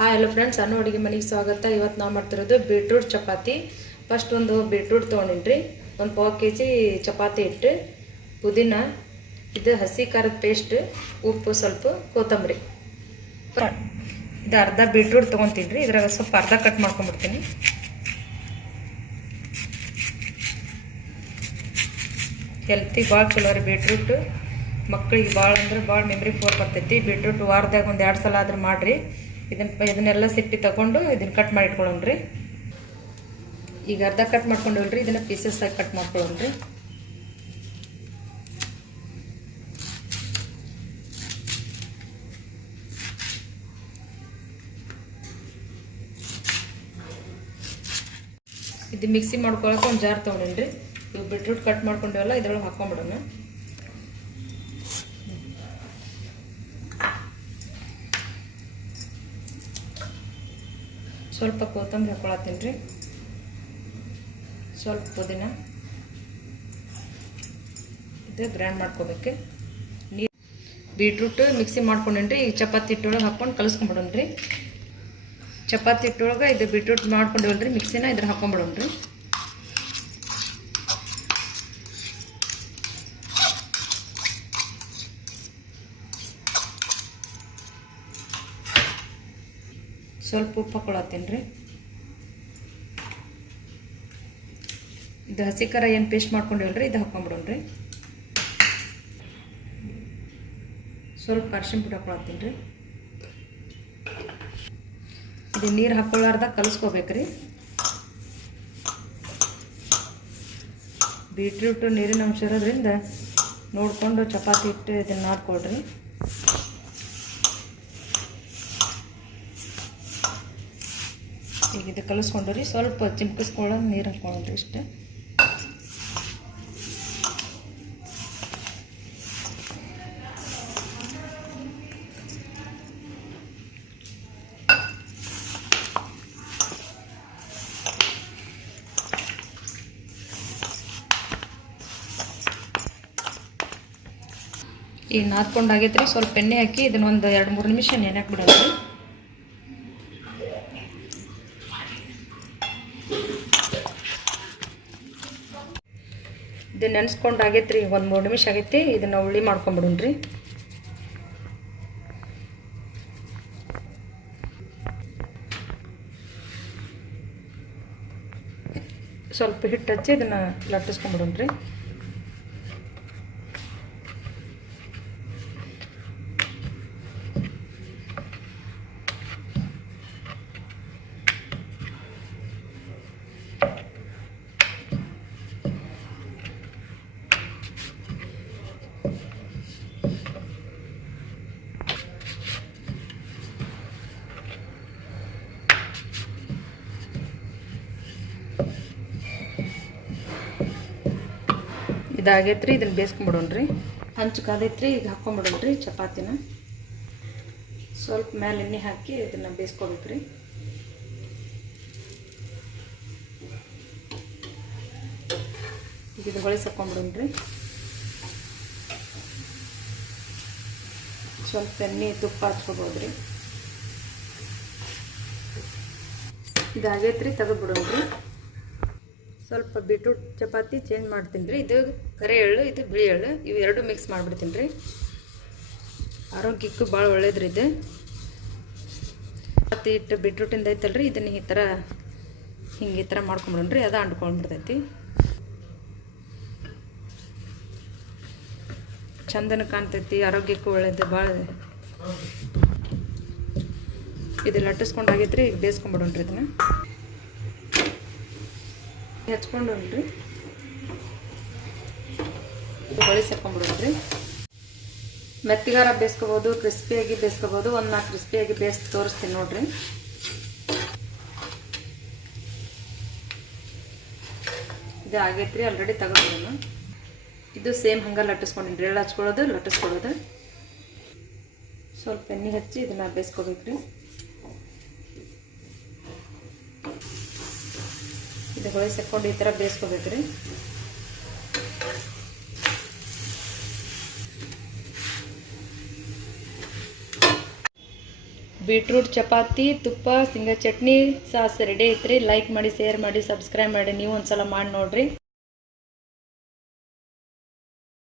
Hi hello friends, ಅನ್ನು ಅಡುಗೆ ಮನೆಗೆ ಸ್ವಾಗತ. ಇವತ್ತು ನಾವು ಮಾಡ್ತಿರೋದು ಬೀಟ್ರೂಟ್ ಚಪಾತಿ. ಫಸ್ಟ್ ಒಂದು ಬೀಟ್ರೂಟ್ ತೊಗೊಂಡಿನ್ರಿ, ಒಂದು ಪಾವು ಕೆಜಿ ಚಪಾತಿ ಹಿಟ್ಟು, ಪುದೀನ, ಇದು ಹಸಿ ಖಾರದ ಪೇಸ್ಟ್, ಉಪ್ಪು ಸ್ವಲ್ಪ, ಕೊತ್ತಂಬರಿ. ಇದು ಅರ್ಧ ಬೀಟ್ರೂಟ್ ತೊಗೊತೀನಿ ರೀ. ಇದ್ರಾಗ ಸ್ವಲ್ಪ ಅರ್ಧ ಕಟ್ ಮಾಡ್ಕೊಂಡ್ಬಿಡ್ತೀನಿ. ಹೆಲ್ತಿ ಭಾಳ ಚಲೋ ರೀ ಬೀಟ್ರೂಟ್. ಮಕ್ಕಳಿಗೆ ಭಾಳ ಅಂದ್ರೆ ಭಾಳ ಮೆಮ್ರಿ ಫೋರ್ ಬರ್ತೈತಿ. ಬೀಟ್ರೂಟ್ ವಾರದಾಗ ಒಂದು 2 ಸಲ ಆದ್ರೂ ಮಾಡಿರಿ. ಇದನ್ನೆಲ್ಲ ಸಿಪ್ಪಿ ತಗೊಂಡು ಇದನ್ನು ಕಟ್ ಮಾಡಿ ಇಟ್ಕೊಳ್ಳೋಣ್ರಿ. ಈಗ ಅರ್ಧ ಕಟ್ ಮಾಡ್ಕೊಂಡೇವಲ್ರಿ, ಇದನ್ನು ಪೀಸಸ್ ಆಗಿ ಕಟ್ ಮಾಡ್ಕೊಳ್ಳೋಣ್ರಿ. ಇದು ಮಿಕ್ಸಿ ಮಾಡ್ಕೊಳಕ್ಕೆ ಒಂದು ಜಾರ್ ತೊಗೊಂಡೇನ್ರಿ. ಇವು ಬೀಟ್ರೂಟ್ ಕಟ್ ಮಾಡ್ಕೊಂಡೇವಲ್ಲ, ಇದ್ರೊಳಗೆ ಹಾಕೊಂಡ್ಬಿಡೋಣ. ಸ್ವಲ್ಪ ಕೊತ್ತಂಬರಿ ಹಾಕೊಳತ್ತೀನಿ ರೀ, ಸ್ವಲ್ಪ ಪುದೀನ. ಇದು ಗ್ರೈಂಡ್ ಮಾಡ್ಕೋಬೇಕು. ನೀರು ಬೀಟ್ರೂಟ್ ಮಿಕ್ಸಿ ಮಾಡ್ಕೊಂಡೇನ್ರಿ. ಈಗ ಚಪಾತಿ ಹಿಟ್ಟೊಳಗೆ ಹಾಕ್ಕೊಂಡು ಕಲಿಸ್ಕೊಂಡ್ಬಿಡೋಣ್ರಿ. ಚಪಾತಿ ಹಿಟ್ಟೊಳಗೆ ಇದು ಬೀಟ್ರೂಟ್ ಮಾಡ್ಕೊಂಡಿವಲ್ರಿ ಮಿಕ್ಸಿನ ಇದ್ರ ಹಾಕೊಂಡ್ಬಿಡೋಣ್ರಿ. ಸ್ವಲ್ಪ ಉಪ್ಪು ಹಾಕೊಳತ್ತೀನಿ ರೀ. ಇದು ಹಸಿ ಖಾರ ಏನು ಪೇಸ್ಟ್ ಮಾಡ್ಕೊಂಡಿವಲ್ರಿ, ಇದು ಹಾಕೊಂಡ್ಬಿಡೋಣ್ರಿ. ಸ್ವಲ್ಪ ಅರಿಶಿನ ಪುಡಿ ಹಾಕೊಳತ್ತೀನಿ ರೀ. ಇದು ನೀರು ಹಾಕೊಳ್ಳಾರ್ದ ಕಲಿಸ್ಕೋಬೇಕ್ರಿ. ಬೀಟ್ರೂಟು ನೀರಿನ ಅಂಶ ಇರೋದ್ರಿಂದ ನೋಡಿಕೊಂಡು ಚಪಾತಿ ಹಿಟ್ಟು ಇದನ್ನು ನಾದ್ಕೊಳ್ರಿ. ಈಗ ಇದು ಕಲಿಸ್ಕೊಂಡ್ರಿ. ಸ್ವಲ್ಪ ಚಿಮ್ಕಿಸ್ಕೊಳ್ಳೋದು ನೀರು ಹಾಕ್ಕೊಳ್ಳೋಣ್ರಿ ಇಷ್ಟೇ. ಈಗ ನಾದ್ಕೊಂಡು ಆಗೈತ್ರಿ. ಸ್ವಲ್ಪ ಎಣ್ಣೆ ಹಾಕಿ ಇದನ್ನ ಒಂದು 2-3 ನಿಮಿಷ ನೆನೆಯಾಕೆ ಬಿಡೋಣ್ರಿ. ಇದು ನೆನೆಸ್ಕೊಂಡು ಆಗೈತ್ರಿ, ಒಂದು 3 ನಿಮಿಷ ಆಗೈತಿ. ಇದನ್ನು ಉಳ್ಳಿ ಮಾಡ್ಕೊಂಬಿಡೋಣ್ರಿ. ಸ್ವಲ್ಪ ಹಿಟ್ಟು ಹಚ್ಚಿ ಇದನ್ನು ಲಟ್ಟಿಸ್ಕೊಂಬಿಡೋಣ್ರಿ. ಇದಾಗೈತ್ರಿ. ಇದನ್ನು ಬೇಯಿಸ್ಕೊಂಬಿಡೋಣ್ರಿ. ಹಂಚು ಕಾದೈತ್ರಿ. ಈಗ ಹಾಕ್ಕೊಂಬಿಡೋಣ್ರಿ ಚಪಾತಿನ. ಸ್ವಲ್ಪ ಮೇಲೆ ಎಣ್ಣೆ ಹಾಕಿ ಇದನ್ನು ಬೇಯಿಸ್ಕೋಬೇಕ್ರಿ. ಈಗ ಇದು ಹೊಳಿಸಾಕೊಂಬಿಡೋಣ್ರಿ. ಸ್ವಲ್ಪ ಎಣ್ಣೆ ತುಪ್ಪ ಹಚ್ಕೋಬೋದ್ರಿ. ಇದಾಗೈತ್ರಿ, ತೆಗೆದ್ಬಿಡೋಣ್ರಿ. ಸ್ವಲ್ಪ ಬೀಟ್ರೂಟ್ ಚಪಾತಿ ಚೇಂಜ್ ಮಾಡ್ತೀನಿ ರೀ. ಇದು ಕರೆ ಎಳ್ಳು, ಇದು ಬಿಳಿ ಎಳ್ಳು, ಇವು ಎರಡು ಮಿಕ್ಸ್ ಮಾಡಿಬಿಡ್ತೀನಿ ರೀ. ಆರೋಗ್ಯಕ್ಕೂ ಭಾಳ ಒಳ್ಳೇದ್ರಿ ಇದು. ಚಪಾತಿ ಹಿಟ್ಟು ಬೀಟ್ರೂಟಿಂದ ಐತಲ್ರಿ, ಇದನ್ನು ಈ ಥರ ಮಾಡ್ಕೊಂಬಿಡೋಣ್ರಿ. ಅದು ಅಂಡ್ಕೊಂಡ್ಬಿಡ್ತೈತಿ. ಚಂದನ ಕಾಣ್ತೈತಿ, ಆರೋಗ್ಯಕ್ಕೂ ಒಳ್ಳೇದು ಭಾಳ. ಇದು ಲಟ್ಟಿಸ್ಕೊಂಡಾಗೈತ್ರಿ. ಈಗ ಬೇಯಿಸ್ಕೊಂಬಿಡೋಣ್ರಿ. ಇದನ್ನು ಹೆಚ್ಕೊಂಡ್ರಿ. ಇದು ಹೊಳಿಸಾಕೊಂಡ್ಬಿಡೋಣ್ರಿ. ಮೆತ್ತಿಗಾರ ಬೇಯಿಸ್ಕೋಬೋದು, ಕ್ರಿಸ್ಪಿಯಾಗಿ ಬೇಯಿಸ್ಕೋಬೋದು. ಒಂದು 4 ಕ್ರಿಸ್ಪಿಯಾಗಿ ಬೇಯಿಸಿ ತೋರಿಸ್ತೀನಿ ನೋಡ್ರಿ. ಇದು ಆಗೈತ್ರಿ, ಆಲ್ರೆಡಿ ತಗೋಬೋಣ. ಇದು ಸೇಮ್ ಹಂಗೆ ಲಟ್ಟಿಸ್ಕೊಂಡಿನ್ರಿ. ಎಳ್ಳು ಹಚ್ಕೊಳ್ಳೋದು, ಲಟ್ಟಿಸ್ಕೊಳ್ಳೋದು. ಸ್ವಲ್ಪ ಎಣ್ಣೆ ಹಚ್ಚಿ ಇದನ್ನು ಬೇಯಿಸ್ಕೋಬೇಕ್ರಿ. ಇದು ಹೊಳಿಸಾಕೊಂಡು ಈ ಥರ ಬೇಯಿಸ್ಕೋಬೇಕ್ರಿ. ಬೀಟ್ರೂಟ್ ಚಪಾತಿ ತುಪ್ಪ ಶೇಂಗಾ ಚಟ್ನಿ ಸಾಸ್ ರೆಡಿ ಐತ್ರಿ. ಲೈಕ್ ಮಾಡಿ, ಶೇರ್ ಮಾಡಿ, ಸಬ್ಸ್ಕ್ರೈಬ್ ಮಾಡಿ. ನೀವು ಒಂದ್ಸಲ ಮಾಡಿ ನೋಡ್ರಿ.